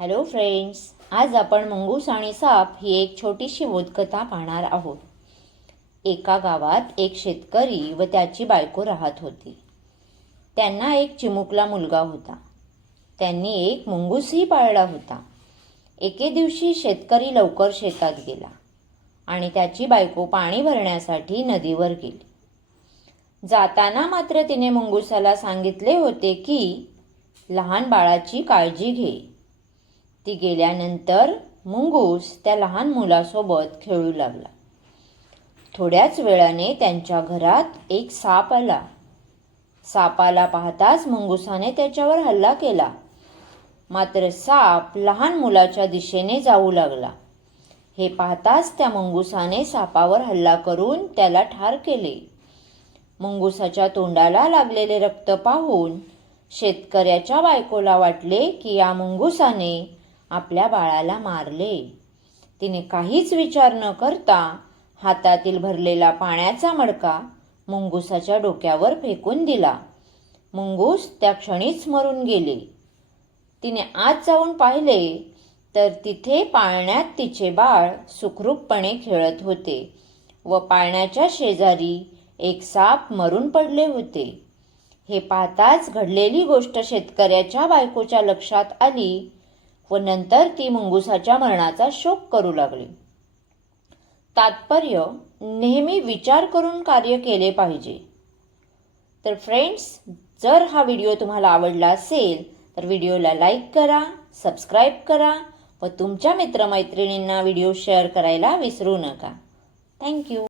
Hello friends आज आपण mongoose आणि साप ही एक छोटीशी बोधकथा पाहणार आहोत. एका गावात एक शेतकरी व त्याची बायको राहत होती. त्यांना एक चिमुकला मुलगा होता. त्यांनी एक मुंगूसही पाळला होता. एके दिवशी शेतकरी लवकर शेतात गेला आणि त्याची बायको पाणी भरण्यासाठी नदीवर गेली. जाताना मात्र तिने मुंगुसाला सांगितले होते की लहान बाळाची काळजी घे. ती गेल्यानंतर मुंगूस त्या लहान मुलासोबत खेळू लागला. थोड्याच वेळाने त्यांच्या घरात एक साप आला. सापाला पाहताच मुंगुसाने त्याच्यावर हल्ला केला. मात्र साप लहान मुलाच्या दिशेने जाऊ लागला. हे पाहताच त्या मुंगुसाने सापावर हल्ला करून त्याला ठार केले. मुंगुसाच्या तोंडाला लागलेले रक्त पाहून शेतकऱ्याच्या बायकोला वाटले की या मुंगुसाने आपल्या बाळाला मारले. तिने काहीच विचार न करता हातातील भरलेला पाण्याचा मडका मुंगुसाच्या डोक्यावर फेकून दिला. मुंगूस त्या क्षणीच मरून गेले. तिने आत जाऊन पाहिले तर तिथे पाळण्यात तिचे बाळ सुखरूपपणे खेळत होते व पाळण्याच्या शेजारी एक साप मरून पडले होते. हे पाहताच घडलेली गोष्ट शेतकऱ्याच्या बायकोच्या लक्षात आली व नंतर ती मुंगुसाच्या मरणाचा शोक करू लागली. तात्पर्य नेहमी विचार करून कार्य केले पाहिजे. तर फ्रेंड्स जर हा व्हिडिओ तुम्हाला आवडला असेल तर व्हिडिओला लाईक करा सबस्क्राईब करा व तुमच्या मित्रमैत्रिणींना व्हिडिओ शेअर करायला विसरू नका. थँक्यू